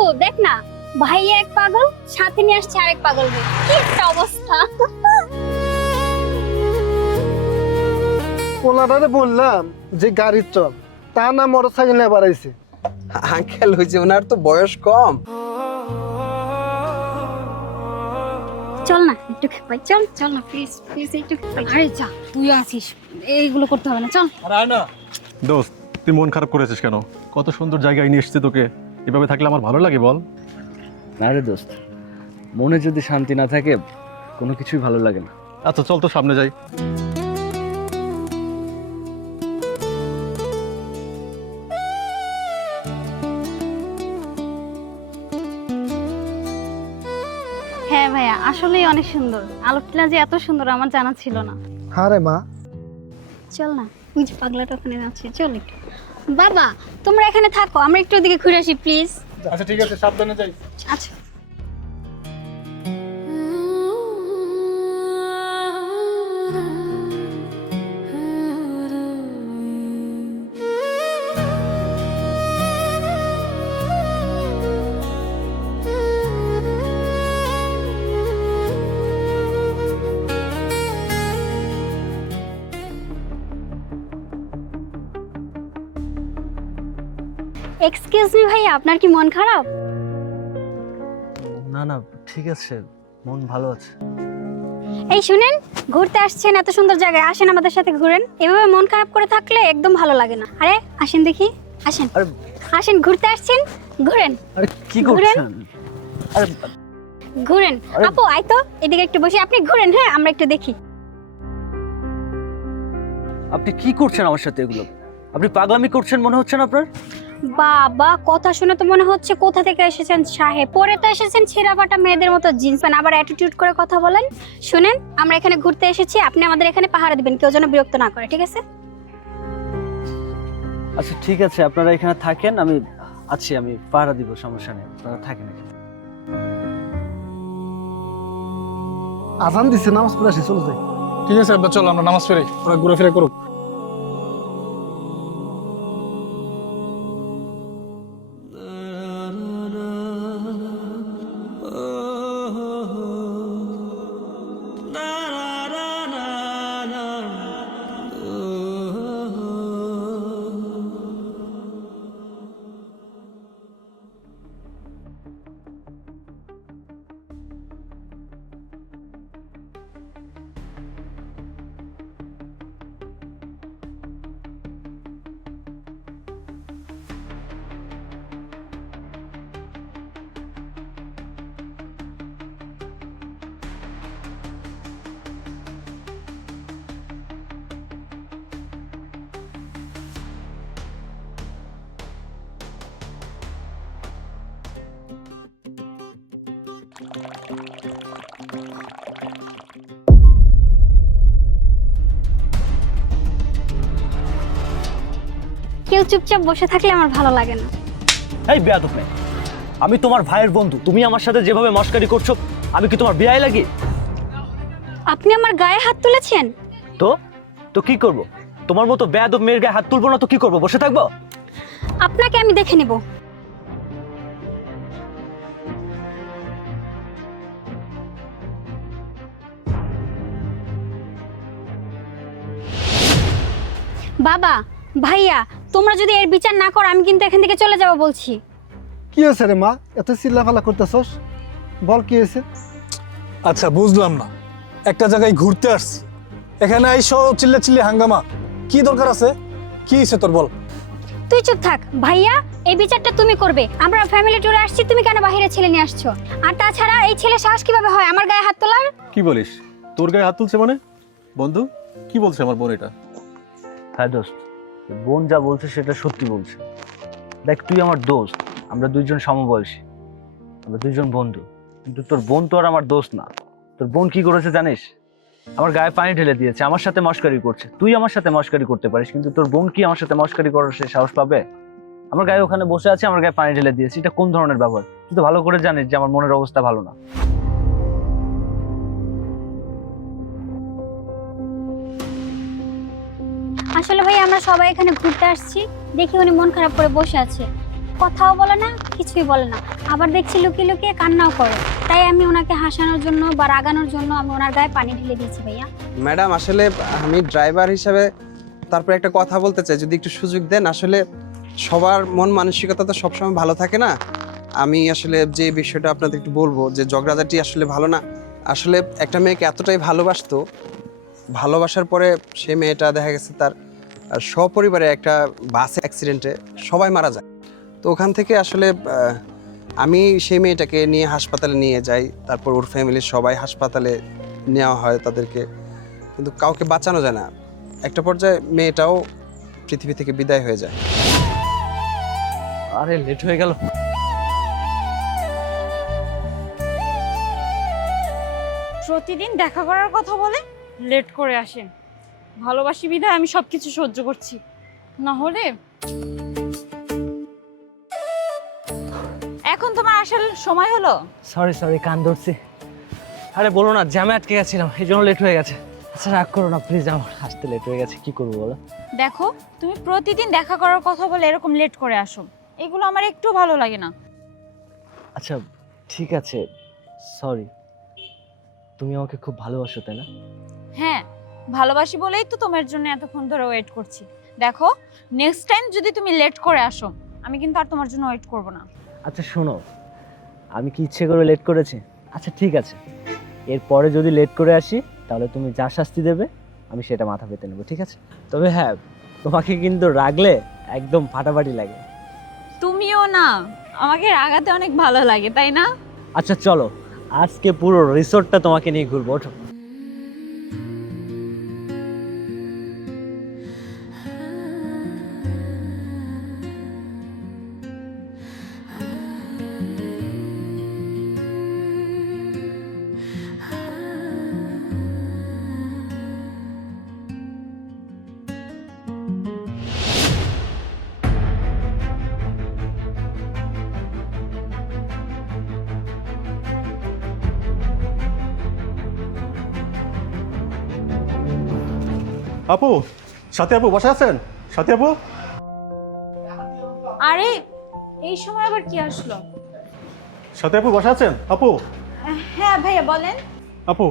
আপু দেখ না ভাই এক পাগল সাথে নিয়ে আসছে আরেক পাগল। কি একটা অবস্থা। পোলাটারে বললাম যে গাড়ির চল তা না মোটর সাইকেল নিয়ে বাড়াইছে। আঙ্কেল হয়েছে ওনার তো বয়স কম। চল না একটু খেপাই চল চল না প্লিজ প্লিজ একটু খেপাই আরে যা তুই আছিস এইগুলো করতে হবে না চল। দোস্ত তুই মন খারাপ করেছিস কেন? কত সুন্দর জায়গায় নিয়ে এসেছি তোকে। এভাবে থাকলে আমার ভালো লাগে বল। না রে দোস্ত মনে যদি শান্তি না থাকে কোনো কিছুই ভালো লাগে না। আচ্ছা চল তো সামনে যাই। হ্যাঁ ভাইয়া আসলেই অনেক সুন্দর। আলোকটা যে এত সুন্দর আমার জানা ছিল না। হ্যাঁ রে মা। চল না ওই যে পাগলাটা ওখানে যাচ্ছে চল একটু। বাবা তোমরা এখানে থাকো আমরা একটু ওদিকে ঘুরে আসি প্লিজ আচ্ছা ঠিক আছে সাবধানে যাই। আচ্ছা। আপনার কি মন খারাপ? না না ঠিক আছে মন ভালো আছে। এই শুনেন ঘুরতে আসছেন এত সুন্দর জায়গায় আসেন আমাদের সাথে ঘুরেন। এভাবে মন খারাপ করে থাকলে একদম ভালো লাগে না। আরে আসেন দেখি আসেন। আরে আসেন ঘুরতে আসছেন ঘুরেন। আরে কি ঘুরেন। করছেন? আরে ঘুরেন। আপু আই তো এদিকে একটু বসে। আপনি ঘুরেন হ্যাঁ আমরা একটু দেখি। আপনি কি করছেন আমার সাথে এগুলো? আপনি পাগলামি করছেন মনে হচ্ছে না আপনার? বাবা কথা শুনে তো মনে হচ্ছে কোথা থেকে এসেছেন সাহেব? পরে তো এসেছেন ছেঁড়া ফাটা মেয়েদের মতো জিন্স প্যান্ট আবার অ্যাটিটিউড করে কথা বলেন। শুনেন আমরা এখানে ঘুরতে এসেছি আপনি আমাদের এখানে পাহারা দিবেন কেউ যেন বিরক্ত না করে ঠিক আছে? আচ্ছা ঠিক আছে আপনারা এখানে থাকেন আমি আছি আমি পাহারা দিব সমস্যা নেই আপনারা থাকেন এখানে। আজান দিছে নামাজ পড়ে আসি চলে যাই। ঠিক আছে আব্বা চলো আমরা নামাজ পড়ি ওরা ঘুরে করুক। কেউ চুপচাপ বসে থাকলে আমার ভালো লাগে না। এই বেয়াদব মেয়ে আমি তোমার ভাইয়ের বন্ধু তুমি আমার সাথে যেভাবে মস্কারি করছ আমি কি তোমার বিয়াই লাগি? আপনি আমার গায়ে হাত তুলেছেন? তো? তো কি করব? তোমার মতো বেয়াদব মেয়ের গায়ে হাত তুলবো না তো কি করব? বসে থাকব? আপনাকে আমি দেখে নেব। বাবা ভাইয়া তোমরা যদি এর বিচার না করো আমি কিন্তু এখান থেকে চলে যাব বলছি। কি হয়েছে রে মা? এত চিল্লাফালা করতেছস? বল কি হয়েছে? আচ্ছা বুঝলাম না। একটা জায়গায় ঘুরতে আসছি। এখানে আইসো চিল্লে চিল্লে হাঙ্গামা। কি দরকার আছে? কি হয়েছে তোর বল? তুই চুপ থাক। ভাইয়া এই বিচারটা তুমি করবে। আমরা ফ্যামিলি ট্যুরে আসছি তুমি কেন বাইরে ছেলে নিয়ে আসছো? আর তাছাড়া এই ছেলে সাহস কীভাবে হয়? আমার গায়ে হাত তোলার? কি বলিস? তোর গায়ে হাত তুলছে মানে? বন্ধু কি বলছে আমার বোন এটা? হ্যাঁ দোস্ত বোন যা বলছে সেটা সত্যি বলছে। দেখ, তুই আমার দোস্ত, আমরা দুইজন সমবয়সী, আমরা দুইজন বন্ধু, কিন্তু তোর বোন তো আর আমার দোস্ত না। তোর বোন কি করেছে জানিস? আমার গায়ে পানি ঢেলে দিয়েছে, আমার সাথে মস্কারি করছে। তুই আমার সাথে মস্কারি করতে পারিস, কিন্তু তোর বোন কি আমার সাথে মস্কারি করার সে সাহস পাবে? আমার গায়ে ওখানে বসে আছে, আমার গায়ে পানি ঢেলে দিয়েছে। এটা কোন ধরনের ব্যবহার? তুই তো ভালো করে জানিস যে আমার মনের অবস্থা ভালো না। আসলে ভাই, আমরা সবাই এখানে ঘুরতে আসছি। দেখি উনি মন খারাপ করে বসে আছে। কথাও বলে না, কিছুই বলে না। আবার দেখছি লুকিয়ে লুকিয়ে কান্নাও করে। তাই আমি ওনাকে হাসানোর জন্য বা রাগানোর জন্য আমি ওনার গায়ে পানি ঢেলে দিয়েছি ভাইয়া। ম্যাডাম, আসলে আমি ড্রাইভার হিসাবে তারপর একটা কথা বলতে চাই। যদি একটু সুযোগ দেন, আসলে সবার মন মানসিকতা তো সবসময় ভালো থাকে না। আমি আসলে যে বিষয়টা আপনাদের একটু বলব, যে জগরাজাটি আসলে ভালো না। আসলে একটা মেয়েকে এতটাই ভালোবাসতো, ভালোবাসার পরে সে মেয়েটা দেখা গেছে তার সপরিবারে একটা বাস অ্যাক্সিডেন্টে সবাই মারা যায়। তো ওখান থেকে আসলে আমি সেই মেয়েটাকে নিয়ে হাসপাতালে নিয়ে যাই তারপর ওর ফ্যামিলির সবাই হাসপাতালে নেওয়া হয় তাদেরকে। কিন্তু কাউকে বাঁচানো যায় না। একটা পর্যায়ে মেয়েটাও পৃথিবী থেকে বিদায় হয়ে যায়। আরে লেট হয়ে গেল। প্রতিদিন দেখা করার কথা বলে লেট করে আসে। ভালোবাসি বিধায় আমি সবকিছু সহ্য করছি। না হলে? এখন তোমার আসার সময় হলো? সরি সরি কান ধরছি। আরে বলো না জ্যামে আটকে গেছিলাম এই জন্য লেট হয়ে গেছে। আচ্ছা রাগ করো না প্লিজ আমার আসতে লেট হয়ে গেছে কি করব বলো? দেখো তুমি প্রতিদিন দেখা করার কথা বলে এরকম লেট করে আসো। এগুলো আমার একটু ভালো লাগে না। আচ্ছা ঠিক আছে সরি তুমি আমাকে খুব ভালোবাসো তাই না? হ্যাঁ ভালোবাসি বলেই তো তোমার জন্য এতক্ষণ ধরে ওয়েট করছি। দেখো নেক্সট টাইম যদি তুমি লেট করে আসো আমি কিন্তু আর তোমার জন্য ওয়েট করব না। আচ্ছা শোনো। আমি কি ইচ্ছে করে লেট করেছি? আচ্ছা ঠিক আছে। এরপরে যদি লেট করে আসি তাহলে তুমি যা শাস্তি দেবে আমি সেটা মাথা পেতে নেব ঠিক আছে? তবে হ্যাঁ তোমাকে কিন্তু রাগলে একদম ফাটাফাটি লাগে। তুমিও না আমাকে রাগাতে অনেক ভালো লাগে তাই না? আচ্ছা চলো। আজকে পুরো রিসোর্টটা তোমাকে নিয়ে ঘুরবো ওঠো। আপু সাথে আপু বসে আছেন? সাথে আপু? আরে এই সময় আবার কি আসলো? সাথে আপু বসে আছেন? আপু? হ্যাঁ ভাইয়া বলেন। আপু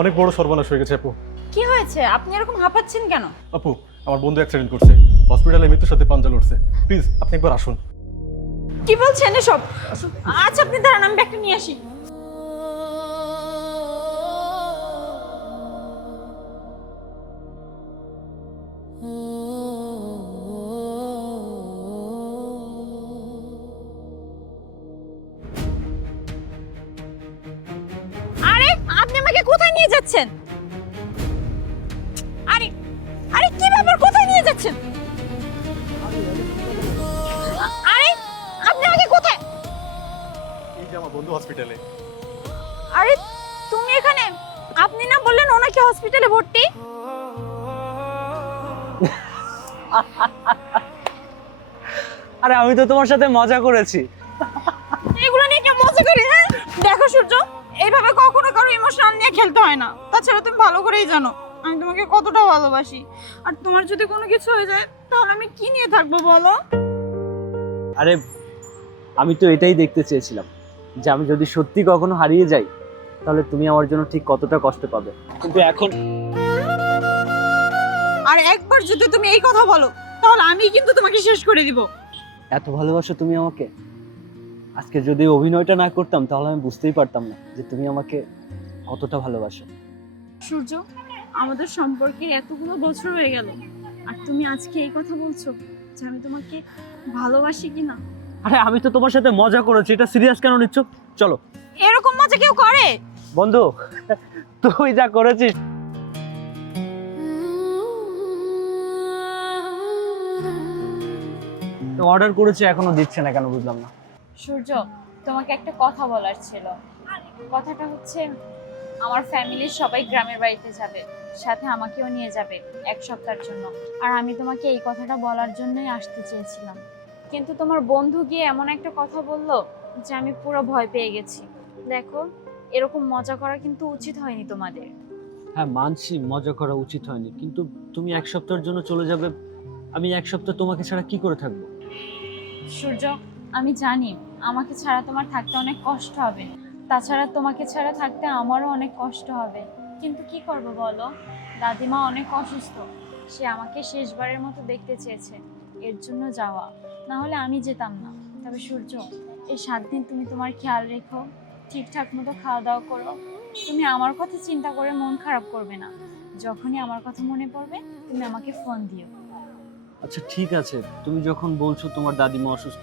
অনেক বড় সর্বনাশ হয়ে গেছে আপু। কি হয়েছে? আপনি এরকম হাঁপাচ্ছেন কেন? আপু আমার বন্ধু অ্যাক্সিডেন্ট করছে। হসপিটালে মৃত্যুর সাথে পাঞ্জা লড়ছে। প্লিজ আপনি একবার আসুন। কি বলছেন এসব? আচ্ছা আপনি দাঁড়ান আমি ব্যাগটা নিয়ে আসি। তোমার সাথে মজা করেছি। এগুলো নিয়ে কেমন মজা করি হ্যাঁ? দেখো সূর্য এইভাবে কখনো কারও ইমোশনাল নিয়ে খেলতে হয় না। তাছাড়া তুমি ভালো করেই জানো আমি তোমাকে কতটা ভালোবাসি। আর তোমার যদি কোনো কিছু হয়ে যায় তাহলে আমি কি নিয়ে থাকব বলো? আরে আমি তো এটাই দেখতে চেয়েছিলাম যে আমি যদি সত্যি কখনো হারিয়ে যাই তাহলে তুমি আমার জন্য ঠিক কতটা কষ্ট পাবে। কিন্তু এখন আর একবার যদি তুমি এই কথা বলো তাহলে আমি কিন্তু তোমাকে শেষ করে দিব। এত ভালোবাসো তুমি আমাকে? আজকে যদি অভিনয়টা না করতাম তাহলে আমি বুঝতেই পারতাম না যে তুমি আমাকে কতটা ভালোবাসো। সূর্য আমাদের সম্পর্কে এতগুলো বছর হয়ে গেল আর তুমি আজকে এই কথা বলছো যে আমি তোমাকে ভালোবাসি কিনা? আরে আমি তো তোমার সাথে মজা করেছি এটা সিরিয়াস কেন নিচ্ছ? চলো। এরকম মজা কেউ করে? বন্ধু তুই যা করেছিস। অর্ডার করেছি এখনও দিচ্ছে না কেন বুঝলাম না। সূর্য তোমাকে একটা কথা বলার ছিল। কথাটা হচ্ছে আমার ফ্যামিলির সবাই গ্রামের বাড়িতে যাবে সাথে আমাকেও নিয়ে যাবে এক সপ্তাহের জন্য। আর আমি তোমাকে এই কথাটা বলার জন্যই আসতে চেয়েছিলাম। কিন্তু তোমার বন্ধু গিয়ে এমন একটা কথা বলল যে আমি পুরো ভয় পেয়ে গেছি। দেখো এরকম মজা করা কিন্তু উচিত হয়নি তোমাদের। হ্যাঁ মানছি মজা করা উচিত হয়নি কিন্তু তুমি এক সপ্তাহের জন্য চলে যাবে আমি এক সপ্তাহ তোমাকে ছাড়া কি করে থাকব? সূর্য, আমি জানি আমাকে ছাড়া তোমার থাকতে অনেক কষ্ট হবে। তাছাড়া তোমাকে ছাড়া থাকতে আমারও অনেক কষ্ট হবে। কিন্তু কি করব বলো? দাদিমা অনেক অসুস্থ। সে আমাকে শেষবারের মতো দেখতে চেয়েছে। এর জন্য যাওয়া। না হলে আমি যেতাম না। তবে সূর্য, এই সাত দিন তুমি তোমার খেয়াল রেখো। ঠিকঠাক মতো খাওয়া দাওয়া করো। তুমি আমার কথা চিন্তা করে মন খারাপ করবে না। যখনই আমার কথা মনে পড়বে, তুমি আমাকে ফোন দিও। আচ্ছা ঠিক আছে। তুমি যখন বলছো তোমার দাদিমা অসুস্থ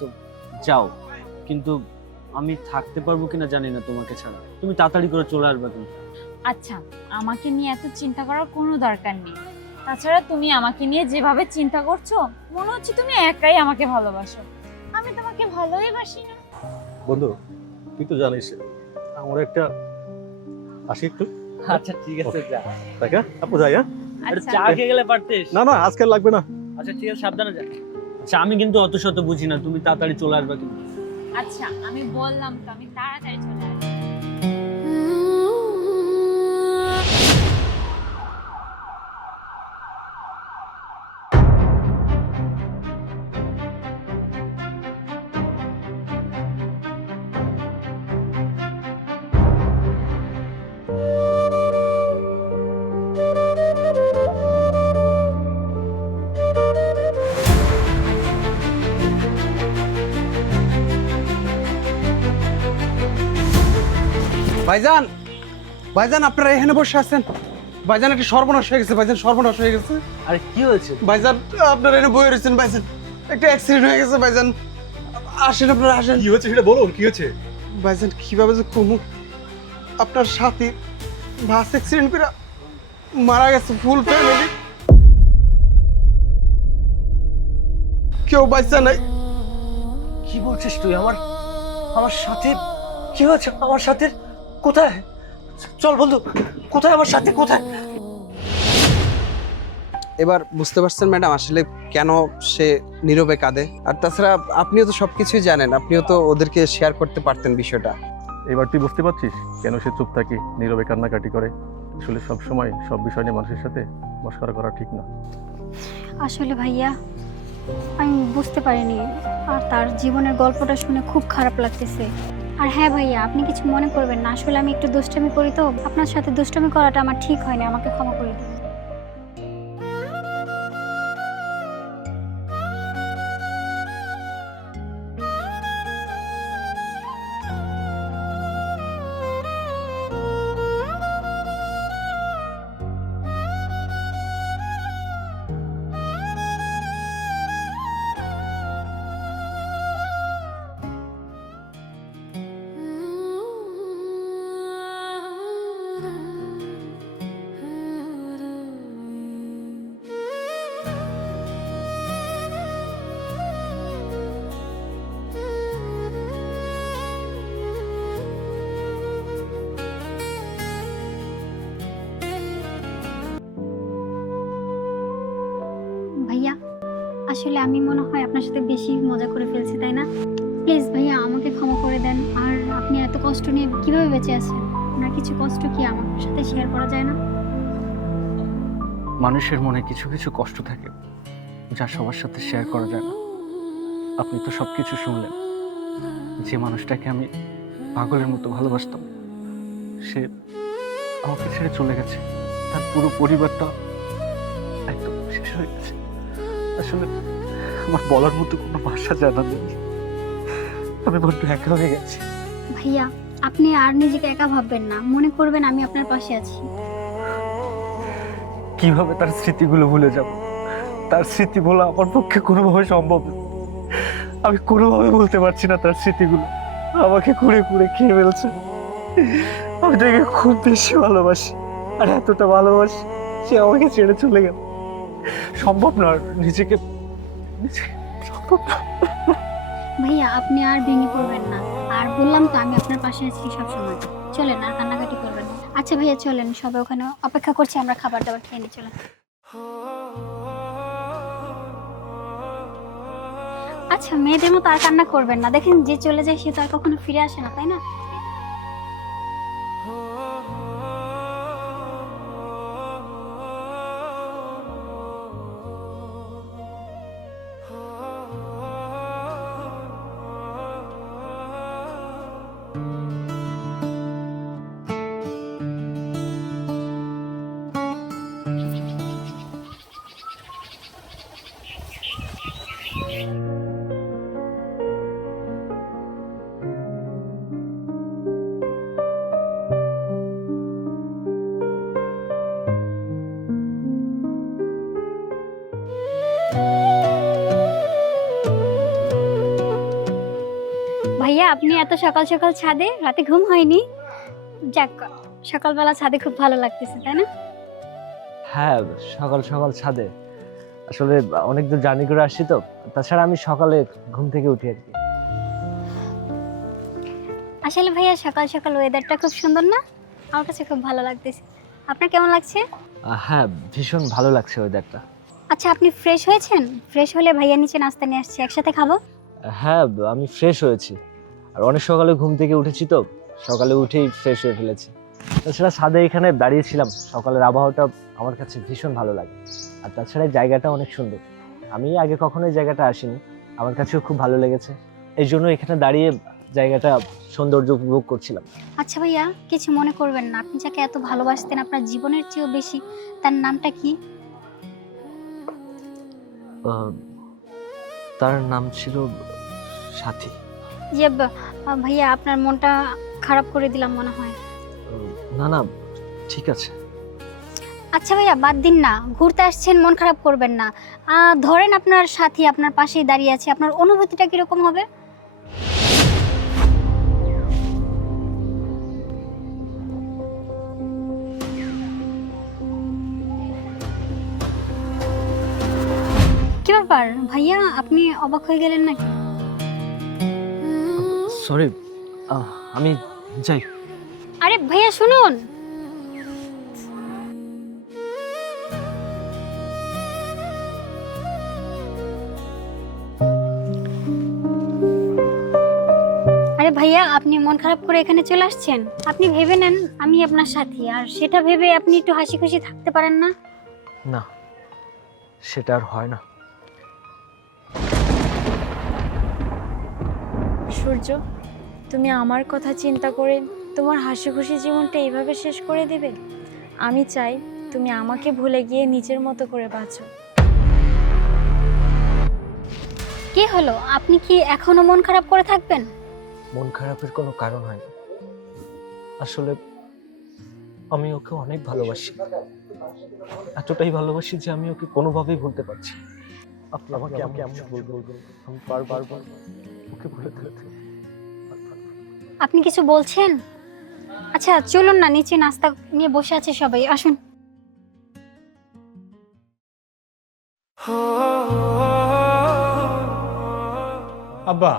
যাও। কিন্তু আমি থাকতে পারব কিনা জানি না তোমাকে ছাড়া। তুমি তাড়াতাড়ি করে চলে আসবে কিন্তু আচ্ছা আমাকে নিয়ে এত চিন্তা করার কোনো দরকার নেই। তাছাড়া তুমি আমাকে নিয়ে যেভাবে চিন্তা করছ মনে হচ্ছে তুমি একাই আমাকে ভালোবাসো। আমি তোমাকে ভালোই বাসি না। বন্ধু তুই তো জানিস আমার একটা আসি একটু? আচ্ছা ঠিক আছে যা। দেখা আপু যাই হ্যাঁ? আচ্ছা। চা খেয়ে গেলে পারতিস? না না আজকে লাগবে না। আচ্ছা ঠিক আছে সাবধানে যা আচ্ছা আমি কিন্তু অত শত বুঝি না তুমি তাড়াতাড়ি চলে আসবে কিন্তু। আচ্ছা আমি বললাম তো আমি তাড়াতাড়ি চলে আসব ভাইজান ভাইজান আপনারা এখানে বসে আছেন। ভাইজান একটা সর্বনাশ হয়ে গেছে ভাইজান সর্বনাশ হয়ে গেছে। আরে কি হয়েছে? ভাইজান আপনারা এখানে বয়ে রয়েছেন ভাইজান। একটা অ্যাক্সিডেন্ট হয়ে গেছে ভাইজান। আসেন আপনারা আসেন। কি হয়েছে সেটা বলো কি হয়েছে? ভাইজান কীভাবে যে কমু? আপনার সাথে বাস অ্যাক্সিডেন্ট করে মারা গেছে ফুল ফ্যামিলি কেউ বাচ্চা নাই। কি বলছিস তুই? আমার আমার সাথে কি হয়েছে? আমার সাথে কোথায়? চল বন্ধু কোথায় আমার সাথে কোথায়? এবার বুঝতে পারছেন ম্যাডাম আসলে কেন সে নীরবে কাঁদে। আর তাছাড়া আপনিও তো সবকিছুই জানেন আপনিও তো ওদেরকে শেয়ার করতে পারতেন বিষয়টা। এবার তুই বুঝতে পারছিস কেন সে চুপ থাকে নীরবে কান্নাকাটি করে? আসলে সব সময় সব বিষয় নিয়ে মানুষের সাথে মস্করা করা ঠিক না। আসলে ভাইয়া আমি বুঝতে পারিনি আর তার জীবনের গল্পটা শুনে খুব খারাপ লাগতেছে। আর হ্যাঁ ভাইয়া, আপনি কিছু মনে করবেন না। আসলে আমি একটু দুষ্টামি করি তো। আপনার সাথে দুষ্টামি করাটা আমার ঠিক হয়নি, আমাকে ক্ষমা করে দিন। আসলে আমি মনে হয় আপনার সাথে বেশি মজা করে ফেলছি, তাই না? প্লিজ ভাইয়া, আমাকে ক্ষমা করে দেন। আর আপনি এত কষ্ট নিয়ে কীভাবে বেঁচে আছেন? আপনার কিছু কষ্ট কি আমার সাথে শেয়ার করা যায় না? মানুষের মনে কিছু কিছু কষ্ট থাকে, যা সবার সাথে শেয়ার করা যায় না। আপনি তো সব কিছু শুনলেন। যে মানুষটাকে আমি পাগলের মতো ভালোবাসতাম, সে আমাকে ছেড়ে চলে গেছে। তার পুরো পরিবারটা একদম শেষ হয়ে গেছে। আসলে আমার বলার মতো কোনো ভাষা জানা নেই। আমি বড্ড একা হয়ে গেছি। ভাইয়া আপনি আর নিজেকে একা ভাববেন না। মনে করবেন আমি আপনার পাশে আছি। কীভাবে তার স্মৃতিগুলো ভুলে যাব? তার স্মৃতি ভোলা আমার পক্ষে কোনোভাবে সম্ভব না। আমি কোনোভাবে বলতে পারছি না তার স্মৃতিগুলো। আমাকে কুড়ে কুড়ে খেয়ে ফেলছে। আমি তাকে খুব বেশি ভালোবাসি। আর এতটা ভালোবাসি সে আমাকে ছেড়ে চলে গেল। সম্ভব না, নিজেকে ভাইয়া, আপনি আর ভেঙে পড়বেন না। আর বললাম তো আমি আপনার পাশে আছি সবসময়। চলেন, আর কান্নাকাটি করবেন। আচ্ছা ভাইয়া, চলেন, সবাই ওখানে অপেক্ষা করছি, আমরা খাবার দাবার খেয়ে নিই, চলেন। আচ্ছা মেয়েদের মতো আর কান্না করবেন না। দেখেন, যে চলে যায়, সে তো আর কখনো ফিরে আসে না, তাই না? আপনি এত সকাল সকাল ছাদে? রাতে ঘুম হয়নি? যাক সকালবেলা ছাদে খুব ভালো লাগতেছে তাই না? হ্যাঁ সকাল সকাল ছাদে। আসলে অনেক দূর জার্নি করে আসছি তো। তাছাড়া আমি সকালে ঘুম থেকে উঠি আর কি। আসলে ভাইয়া সকাল সকাল ওয়েদারটা খুব সুন্দর না? আমার কাছে খুব ভালো লাগতেছে। আপনার কেমন লাগছে? হ্যাঁ ভীষণ ভালো লাগছে ওয়েদারটা আচ্ছা আপনি ফ্রেশ হয়েছেন? ফ্রেশ হলে ভাইয়া নিচে নাস্তা নিয়ে আসছি একসাথে খাব? হ্যাঁ আমি ফ্রেশ হয়েছি। আর অনেক সকালে ঘুম থেকে উঠেছি তো সকালে উঠেই ফ্রেশ হয়ে ফেলেছি। তাছাড়া ছাদে এখানে দাঁড়িয়েছিলাম সকালের আবহাওয়াটা আমার কাছে ভীষণ ভালো লাগে। আর তাছাড়া জায়গাটা অনেক সুন্দর। আমি আগে কখনো এই জায়গাটা আসিনি আমার কাছেও খুব ভালো লেগেছে। এই জন্য এখানে দাঁড়িয়ে জায়গাটা সৌন্দর্য উপভোগ করছিলাম। আচ্ছা ভাইয়া কিছু মনে করবেন না। আপনি যাকে এত ভালোবাসতেন আপনার জীবনের চেয়েও বেশি তার নামটা কি? তার নাম ছিল সাথী। যে ভাইয়া আপনার মনটা খারাপ করে দিলাম মনে হয়। না না ঠিক আছে। আচ্ছা ভাইয়া বাদ দিন না। ঘুরতে আসছেন মন খারাপ করবেন না। ধরেন আপনার সাথী আপনার পাশেই দাঁড়িয়ে আছে আপনার অনুভূতিটা কীরকম হবে? কি ব্যাপার? ভাইয়া আপনি অবাক হয়ে গেলেন নাকি? সরি আমি যাই। আরে ভাইয়া শুনুন। আরে ভাইয়া আপনি মন খারাপ করে এখানে চলে আসছেন। আপনি ভেবে নেন আমি আপনার সাথী আর সেটা ভেবে আপনি একটু হাসি খুশি থাকতে পারেন না? না সেটা আর হয় না। সূর্য তুমি আমার কথা চিন্তা করে তোমার হাসি খুশি জীবনটা এইভাবে শেষ করে দেবে? আমি চাই তুমি আমাকে ভুলে গিয়ে নিজের মতো করে বাঁচো। কি হলো? আপনি কি এখনও মন খারাপ করে থাকবেন? মন খারাপের কোনো কারণ হয় না আসলে আমি ওকে অনেক ভালোবাসি। এতটাই ভালোবাসি যে আমি ওকে কোনোভাবেই ভুলতে পারছি আপনি আমাকে আমাকে এমন বলবেন আমি বারবার ওকে ভুলে দিতে আপনি কিছু বলছেন? আচ্ছা চলুন না নিচে নাস্তা নিয়ে বসে আছে সবাই আসুন। আব্বা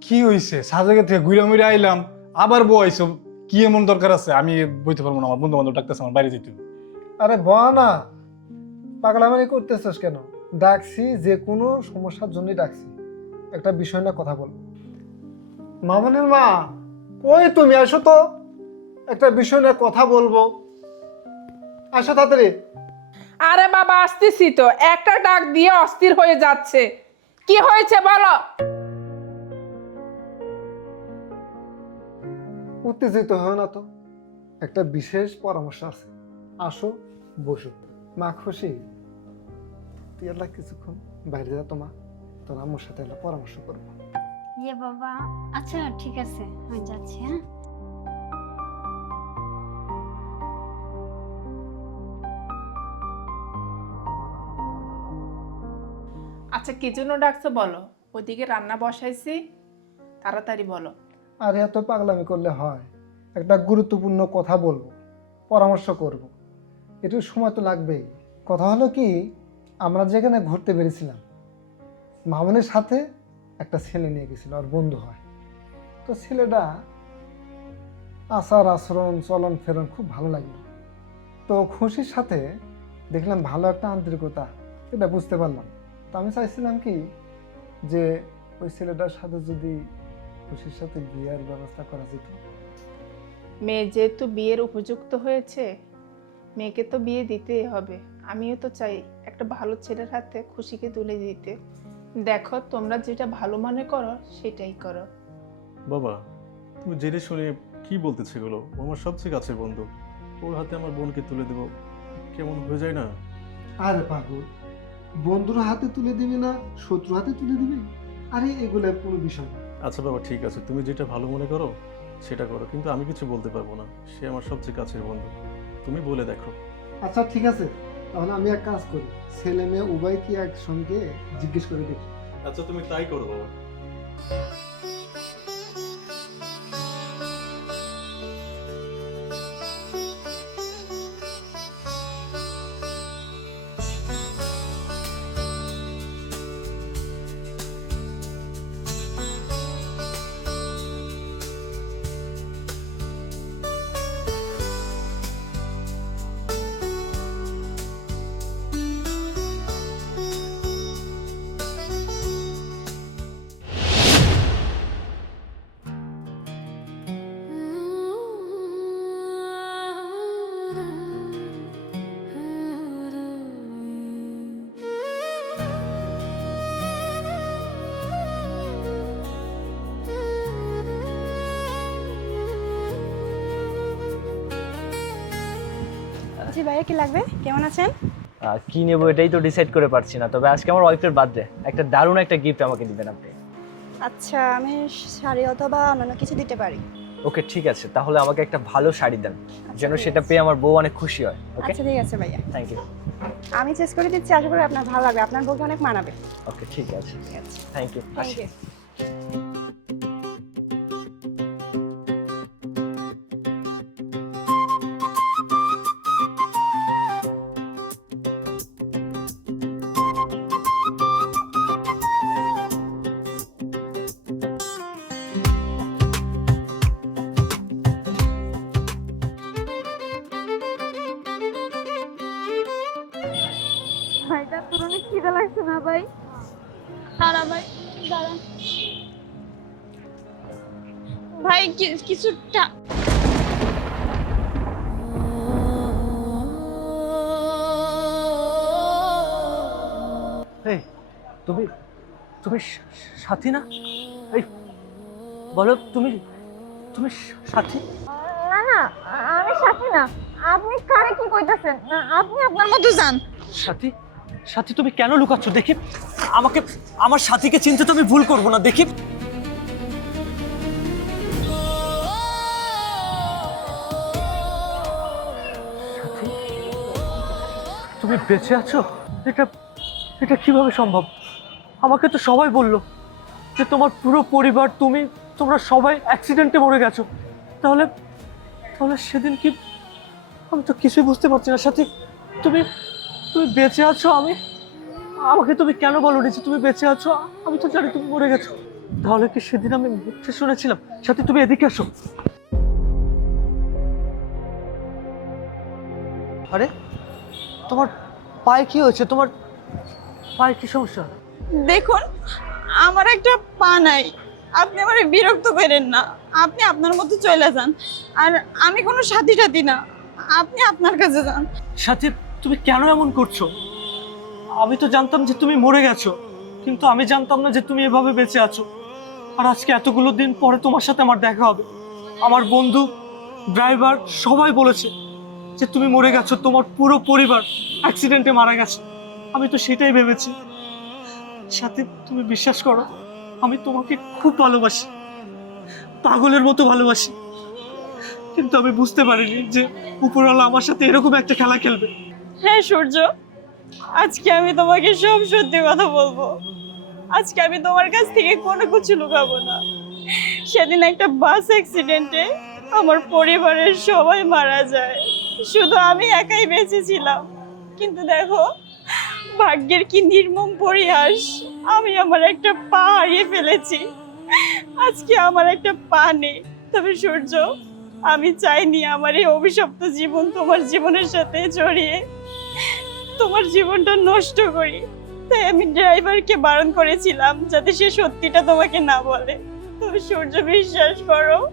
কি হইছে? সাজেকে থেকে ঘুরে মুড়ে আইলাম আবার বউ আইসো কি এমন দরকার আছে? আমি বইতে পারব না আমার বন্ধু বান্ধব ডাকতেছে আমার বাইরে যেতে আরে ব না পাগলামানি করতেছিস কেন? ডাকছি যে কোনো সমস্যার জন্যই ডাকছি। একটা বিষয় না কথা বল মামনের মা কই তুমি? আসো তো। একটা বিষয় নিয়ে কথা বলব। আসো তাড়াতাড়ি। আরে বাবা আসতেছি তো। একটা ডাক দিয়ে অস্থির হয়ে যাচ্ছে। কি হয়েছে বলো? উত্তেজিত হয় না তো। একটা বিশেষ পরামর্শ আছে। আসো বসো। মা খুশি? তুই এলা কিছুক্ষণ বাইরে যা তোমা তোর আম্মুর সাথে পরামর্শ করব। ইয়ে বাবা। আচ্ছা ঠিক আছে আমি যাচ্ছি হ্যাঁ? আচ্ছা কি জন্য ডাকছো বলো? ওদিকে রান্না বসাইছি তাড়াতাড়ি বলো। আর এত পাগলামি করলে হয়। একটা গুরুত্বপূর্ণ কথা বলব পরামর্শ করব। একটু সময় তো লাগবেই। কথা হলো কি আমরা যেখানে ঘুরতে বেরিয়েছিলাম মামনের সাথে একটা ছেলে নিয়ে গেছিল, আর বন্ধু হয়। তো ছেলেটা আচার, আচরণ, চলন ফেরন খুব ভালো লাগল। তো খুশির সাথে দেখলাম ভালো একটা আন্তরিকতা, এটা বুঝতে পারলাম। তো আমি চাইছিলাম কি যে ওই ছেলেটার সাথে যদি খুশির সাথে বিয়ের ব্যবস্থা করা যেত। মেয়ে যেহেতু বিয়ের উপযুক্ত হয়েছে, মেয়েকে তো বিয়ে দিতেই হবে। আমিও তো চাই একটা ভালো ছেলের হাতে খুশিকে তুলে দিতে। দেখো তোমরা যেটা ভালো মনে করো সেটাই করো। বাবা তুমি জেনে শুনে কি বলতেছে এগুলো? ও আমার সবচেয়ে কাছের বন্ধু। ওর হাতে আমার বোনকে তুলে দেবো। কেমন হয়ে যায় না? আরে পাগল বন্ধুর হাতে তুলে দিবি না শত্রু হাতে তুলে দিবি? আরে এগুলো কোনো বিষয় না। আচ্ছা বাবা ঠিক আছে। তুমি যেটা ভালো মনে করো সেটা করো। কিন্তু আমি কিছু বলতে পারব না। সে আমার সবচেয়ে কাছের বন্ধু। তুমি বলে দেখো। আচ্ছা ঠিক আছে। তাহলে আমি এক কাজ করি, ছেলে মেয়ে উভয়কে একসঙ্গে জিজ্ঞেস করে দেখি। আচ্ছা তুমি তাই করো, বাবা। ভাইয়া কি লাগবে? কেমন আছেন? কি নেব এটাই তো ডিসাইড করে পারছি না। তবে আজকে আমার ওয়াইফের বার্থডে একটা দারুণ একটা গিফট আমাকে দিবেন আপনি। আচ্ছা আমি শাড়ি অথবা অন্যান্য কিছু দিতে পারি। ওকে ঠিক আছে। তাহলে আমাকে একটা ভালো শাড়ি দেন যেন সেটা পেয়ে আমার বউ অনেক খুশি হয় ওকে? আচ্ছা ঠিক আছে ভাইয়া। থ্যাংক ইউ আমি চেস করে দিচ্ছি আশা করি আপনার ভালো লাগবে। আপনার বউকে অনেক মানাবে। ওকে ঠিক আছে। ঠিক আছে। থ্যাংক ইউ থ্যাংক ইউ সাথী না? এই বলো তুমি তুমি সাথী? না না আমি সাথী না। আপনি কারে কি কইতাছেন? আপনি আপনার মতো যান। সাথী? সাথী তুমি কেন লুকাচ্ছ? দেখি। আমাকে আমার সাথীকে চিনতে তো আমি ভুল করব না দেখি। তুমি বেঁচে আছো? এটা এটা কীভাবে সম্ভব? আমাকে তো সবাই বলল। যে তোমার পুরো পরিবার, তুমি, তোমরা সবাই অ্যাক্সিডেন্টে মরে গেছো। তাহলে তাহলে সেদিন কি আমি তো কিছুই বুঝতে পারছি না। সাথী, তুমি তুমি বেঁচে আছো আমি? আমাকে তুমি কেন বলো যে তুমি বেঁচে আছো? আমি তো জানি তুমি মরে গেছো। তাহলে কি সেদিন আমি মিথ্যে শুনেছিলাম? সাথে, তুমি এদিকে আসো। আরে, তোমার পায়ে কি হয়েছে? তোমার পায়ে কি সমস্যা? দেখুন আমার একটা পা নাই। আপনি আমার বিরক্ত করেন না। আপনি আপনার মতো চলে যান। আর আমি কোনো সাথী সাথী না। আপনি আপনার কাছে যান। সাথে, তুমি কেন এমন করছ? আমি তো জানতাম যে তুমি মরে গেছো। কিন্তু আমি জানতাম না যে তুমি এভাবে বেঁচে আছো। আর আজকে এতগুলো দিন পরে তোমার সাথে আমার দেখা হবে। আমার বন্ধু, ড্রাইভার, সবাই বলেছে যে তুমি মরে গেছো। তোমার পুরো পরিবার অ্যাক্সিডেন্টে মারা গেছে। আমি তো সেটাই ভেবেছি। সাথে তুমি বিশ্বাস করো, আমি তোমাকে খুব ভালোবাসি, পাগলের মতো ভালোবাসি। কিন্তু আমি বুঝতে পারিনি যে উপরওয়ালা আমার সাথে এরকম একটা খেলা খেলবে। হ্যাঁ সূর্য, আজকে আমি তোমাকে সব সত্যি কথা বলব। আজকে আমি তোমার কাছ থেকে কোনো কিছু লুকাবো না। সেদিন একটা বাস অ্যাক্সিডেন্টে আমার পরিবারের সবাই মারা যায়। শুধু আমি একাই বেঁচে ছিলাম। কিন্তু দেখো ভাগ্যের কি নির্মম পরিহাস? আমি আমার একটা পা হারিয়ে ফেলেছি। আজকে আমার একটা পা নেই। তবে সূর্য, আমি চাইনি আমার এই অভিশপ্ত জীবন তোমার জীবনের সাথে জড়িয়ে। তোমার জীবনটা নষ্ট করি। তাই আমি ড্রাইভারকে বারণ করেছিলাম যাতে সে সত্যিটা তোমাকে না বলে। তুমি সূর্য, বিশ্বাস করো,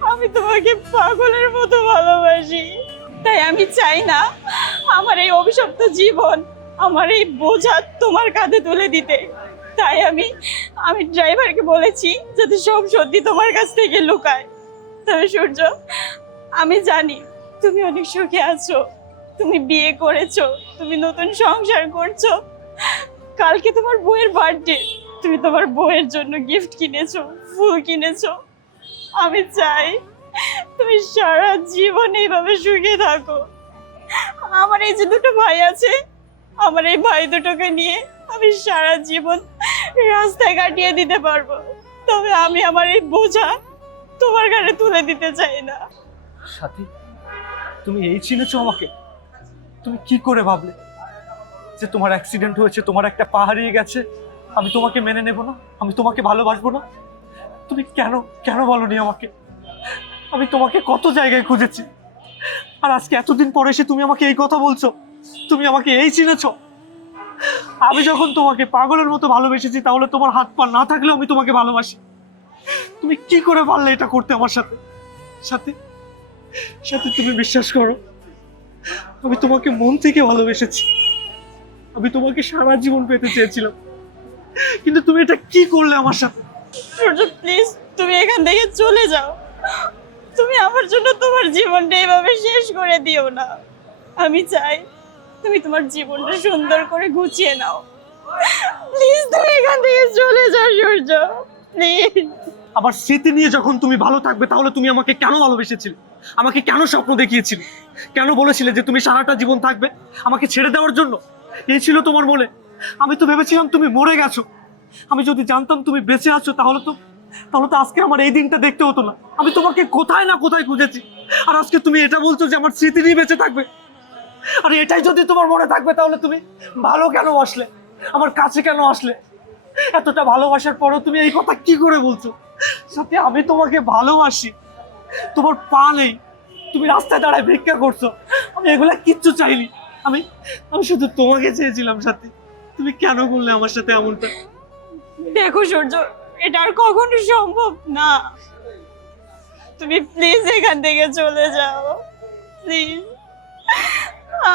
আমি তোমাকে পাগলের মতো ভালোবাসি। তাই আমি চাই না আমার এই অভিশপ্ত জীবন আমার এই বোঝা তোমার কাঁধে তুলে দিতে। তাই আমি আমি ড্রাইভারকে বলেছি যাতে সব সত্যি তোমার কাছ থেকে লুকায়। তবে সূর্য, আমি জানি তুমি অনেক সুখে আছো। তুমি বিয়ে করেছ, তুমি নতুন সংসার করছ। কালকে তোমার বউয়ের বার্থডে, তুমি তোমার বউয়ের জন্য গিফট কিনেছো, ফুল কিনেছো। আমি চাই তুমি সারা জীবন এইভাবে সুখে থাকো। আমার এই যে দুটো ভাই আছে আমার এই ভাই দুটোকে নিয়ে আমি সারা জীবন রাস্তায় কাটিয়ে দিতে পারব। তবে আমি আমার এই বোঝা তোমার ঘাড়ে তুলে দিতে চাই না। সাথী, তুমি এই চিনেছো আমাকে? তুমি কি করে ভাবলে যে তোমার অ্যাক্সিডেন্ট হয়েছে, তোমার একটা পা হারিয়ে গেছে, আমি তোমাকে মেনে নেব না? আমি তোমাকে ভালোবাসবো না? তুমি কেন কেন বলনি আমাকে? আমি তোমাকে কত জায়গায় খুঁজেছি? আর আজকে এতদিন পরে এসে তুমি আমাকে এই কথা বলছো? তুমি আমাকে এই চিনেছ। আমি যখন তোমাকে পাগলের মতো ভালোবেসেছি, তাহলে তোমার হাত পা না থাকলেও আমি তোমাকে ভালোবাসি। তুমি কি করে পারলে এটা করতে আমার সাথে? সাথে? সাথে তুমি বিশ্বাস করো, আমি তোমাকে মন থেকে ভালোবেসেছি। আমি তোমাকে সারা জীবন পেতে চেয়েছিলাম। কিন্তু তুমি এটা কি করলে আমার সাথে? প্লিজ তুমি এখান থেকে চলে যাও। তুমি আমার জন্য তোমার জীবনটা এভাবে শেষ করে দিও না। আমি চাই তুমি তোমার জীবনটা সুন্দর করে গুছিয়ে নাও। প্লিজ তুমি এখান থেকে চলে যাও, সূর্য। আবার স্মৃতি নিয়ে যখন তুমি ভালো থাকবে, তাহলে তুমি আমাকে কেন ভালোবেসেছিলে? আমাকে কেন স্বপ্ন দেখিয়েছিলে? কেন বলেছিলে যে তুমি সারাটা জীবন থাকবে আমাকে ছেড়ে দেওয়ার জন্য? এই ছিল তোমার মনে। আমি তো ভেবেছিলাম তুমি মরে গেছো। আমি যদি জানতাম তুমি বেঁচে আছো, তাহলে তো তাহলে তো আজকে আমার এই দিনটা দেখতে হতো না। আমি তোমাকে কোথায় না কোথায় খুঁজেছি? আর আজকে তুমি এটা বলছো যে আমার স্মৃতি নিয়ে বেঁচে থাকবে। আর, এটাই যদি তোমার মনে থাকবে তাহলে তুমি ভালো কেন আসলে? আমার কাছে কেন আসলে? এতটা ভালোবাসার পরও তুমি এই কথা কি করে বলছো? সত্যি, আমি তোমাকে ভালোবাসি। তোমার পা নেই। তুমি রাস্তায় দাঁড়ায় ভিক্ষা করছ। আমি এগুলা কিচ্ছু চাইনি। আমি আমি শুধু তোমাকে চেয়েছিলাম সাথে তুমি কেন বললে আমার সাথে এমনটা? দেখো সূর্য, এটা আর কখনো সম্ভব না। তুমি প্লিজ এখান থেকে চলে যাও। প্লিজ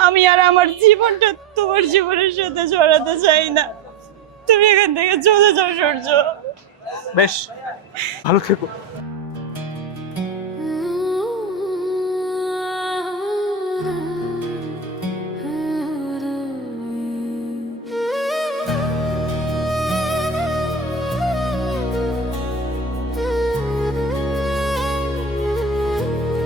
আমি আর আমার জীবনটা তোমার জীবনের সাথে জড়াতে চাই না। তুমি এখান থেকে চলে যাও, সূর্য। বেশ, ভালো থেকো।